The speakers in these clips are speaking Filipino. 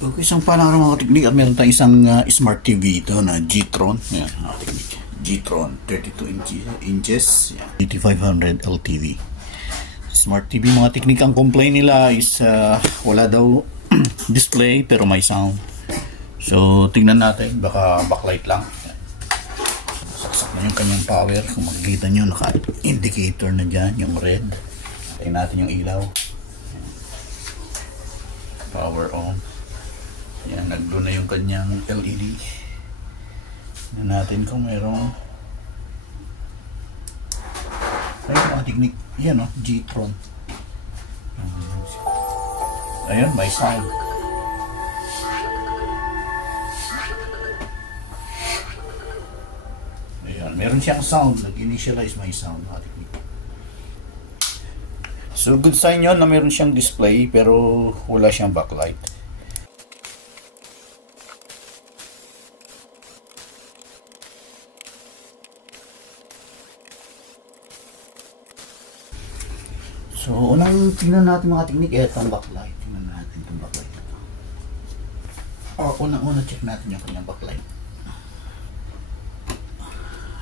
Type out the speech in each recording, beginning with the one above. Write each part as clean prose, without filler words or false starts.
Okay, isang pangarang mga teknik at meron tayong isang smart TV ito na G-Tron. Yan, mga teknik. G-Tron, 32 inches. Yan, 8500 LTV. Smart TV mga teknik. Ang complaint nila is wala daw display pero may sound. So, tingnan natin. Baka backlight lang. Saksak na yung kanyang power. Kung makikita nyo, naka-indicator na dyan, yung red. Tingnan natin yung ilaw. Power on. Yan, nag-blow na yung kanyang LED. Tignan natin kung mayroong ayun mga teknik. Yan o, G-Tron. Ayun, may sound. Ayan, meron siyang sound. Nag-initialize may sound mga teknik. So, good sign yun na meron siyang display pero wala siyang backlight. So, unang tingnan natin mga teknik, itong backlight. Tingnan natin itong backlight na ito. Unang-una check natin yung kanyang backlight.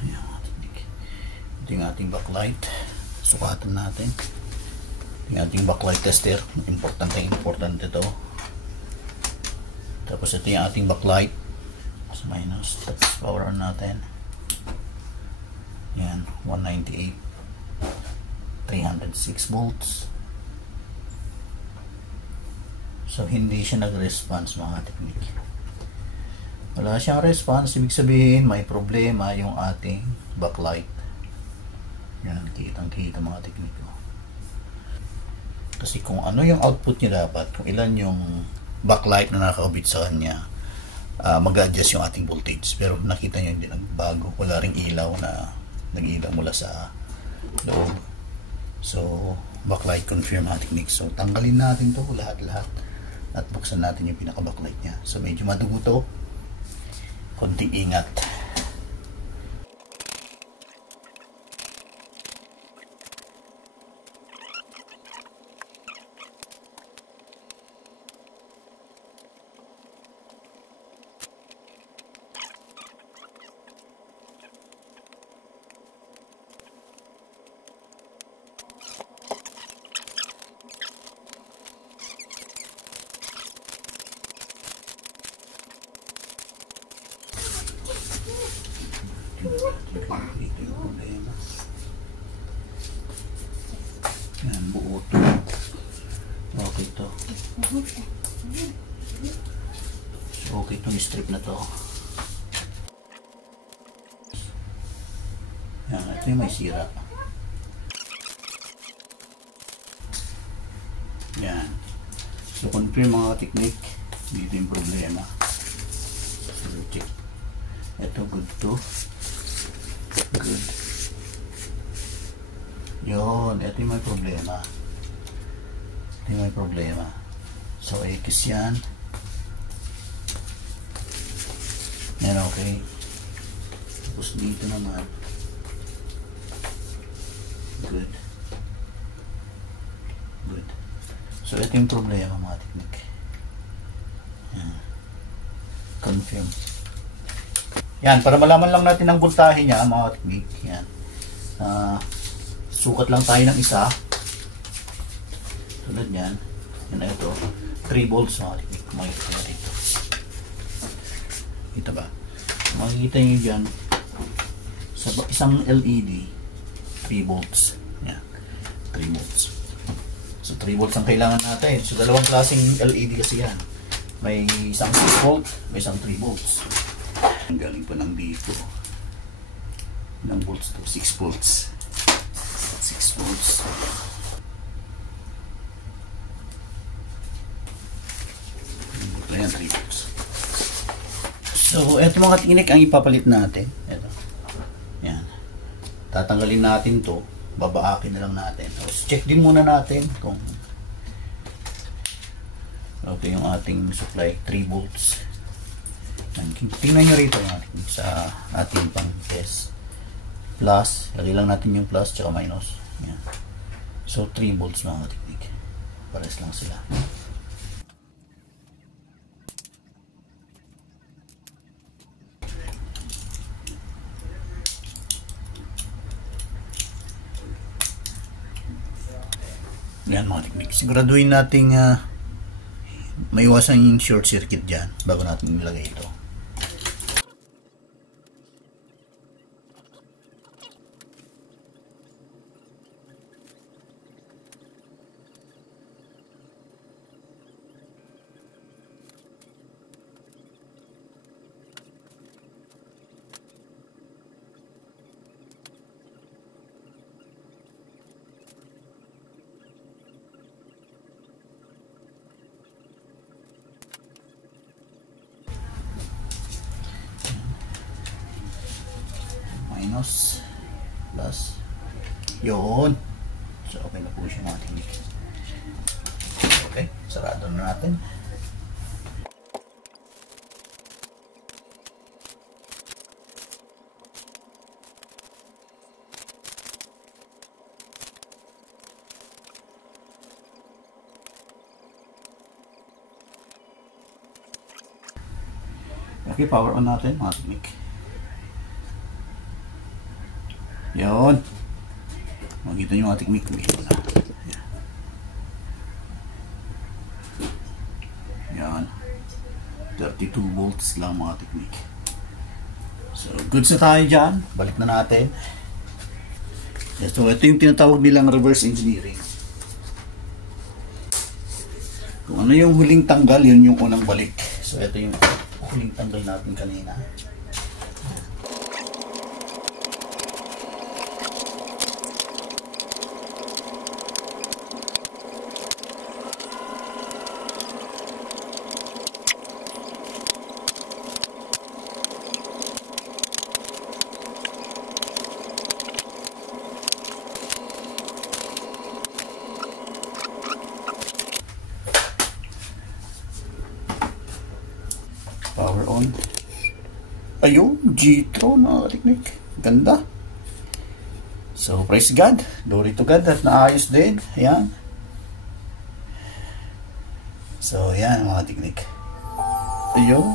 Ayan mga teknik. Ito yung ating backlight. Sukatan natin. Yung ating backlight tester. Importante ito. Tapos ito yung ating backlight. Plus minus. Tapos power on natin. Yan, 198. 306 volts. So, hindi siya nag-response mga teknik. Wala siyang response. Ibig sabihin, may problema yung ating backlight. Yan, kitang-kita mga teknik. Kasi kung ano yung output niya dapat, kung ilan yung backlight na nakakabit sa kanya, mag-adjust yung ating voltage. Pero nakita nyo hindi nagbago. Wala ring ilaw na nag-ilaw mula sa loob. So, backlight confirm mga teknik. So, tanggalin natin to lahat-lahat at buksan natin yung pinaka-backlight niya. So, medyo madugo to. Konting ingat. Ito yung problema. Yan, buo ito. Okay ito. Okay itong strip na to. Yan, ito yung may sira. Yan. So, confirm mga teknik. Dito yung problema. So, check. Ito, good to. Good. Yun, ito yung may problema. Ito yung may problema. So, X yan. Yan, okay. Tapos dito naman. Good. Good. So, ito yung problema mga teknik. Yan. Confirm. Yan, para malaman lang natin ang voltahe niya, mga teknik. Yan. Sukat lang tayo ng isa. Tulad yan. Yan na ito. 3 volts, mga teknik. Makikita natin ito. Kita ba? Makikita nyo dyan. Sa isang LED, 3 volts. Yan. 3 volts. So, 3 volts ang kailangan natin. So, dalawang klaseng LED kasi yan. May isang 6 volt, may isang 3 volts. Ang galing pa ng dito. Ilang volts to? 6 volts. 6 volts. Ayan, 3 volts. So, eto mga teknik ang ipapalit natin. Eto. Yan. Tatanggalin natin to. Babaakin na lang natin. Tapos, check din muna natin kung okay yung ating supply. 3 volts. Tingnan nyo rito sa ating pang test. Plus, lagay lang natin yung plus tsaka minus. Yan. So, 3 volts mga teknik. Pares lang sila. Yan mga teknik. Siguraduhin nating maiwasan yung short circuit dyan bago natin nilagay ito. Minus, plus, yun. So, okay na po siya mga teknik. Okay, sarado na natin. Okay, power on natin mga teknik. Yun. Makikita nyo mga teknik. Yan. 32 volts lang mga teknik. So, goods na tayo dyan. Balik na natin. So, ito yung tinatawag nilang reverse engineering. Kung ano yung huling tanggal, yun yung unang balik. So, ito yung huling tanggal natin kanina. Power on. Ayun, G-Tron mga teknik. Ganda. So, praise God. Glory to God at naayos din. Ayan. So, ayan mga teknik. Ayun.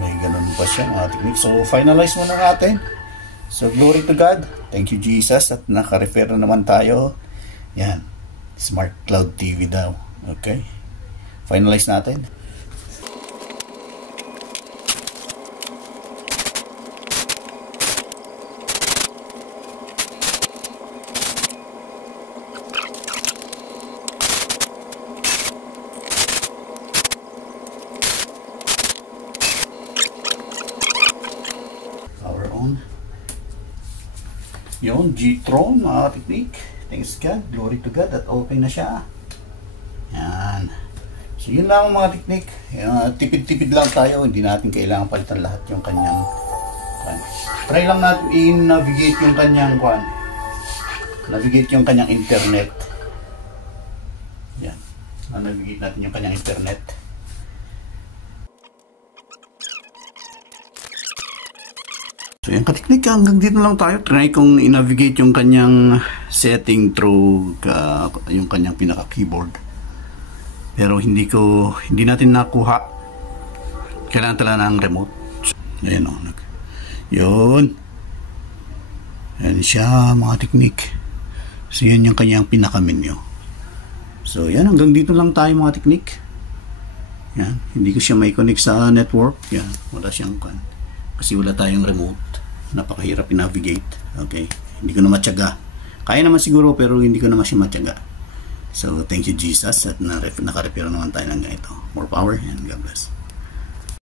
May ganun pa siya mga teknik. So, finalize muna natin. So, glory to God. Thank you Jesus. At naka-repair na naman tayo. Ayan. Smart Cloud TV daw. Okay. Finalize natin. Yun, G-Tron mga teknik. Thanks God, glory to God at okay na siya. Yan. So yun lang mga teknik. Tipid-tipid lang tayo. Hindi natin kailangan palitan lahat yung kanyang kwan. Try lang natin i-navigate yung kanyang kwan. Navigate yung kanyang internet. Yan. Navigate natin yung kanyang internet. So yung kateknik, hanggang dito lang tayo. Try kong i-navigate yung kanyang setting through yung kanyang pinaka-keyboard. Pero hindi natin nakuha. Kailangan talaga ng remote. Ayan o. Yun. Ayan siya mga teknik. So yan yung kanyang pinaka-menu. So yan, hanggang dito lang tayo mga teknik. Yan. Hindi ko siya may connect sa network. Yan. Wala siyang kan. Kasi wala tayong remote. Napakahirap i-navigate. Okay. Hindi ko na matyaga. Kaya naman siguro pero hindi ko naman siya matyaga. So thank you Jesus at naka-repair naman tayo ng ganito. More power and God bless.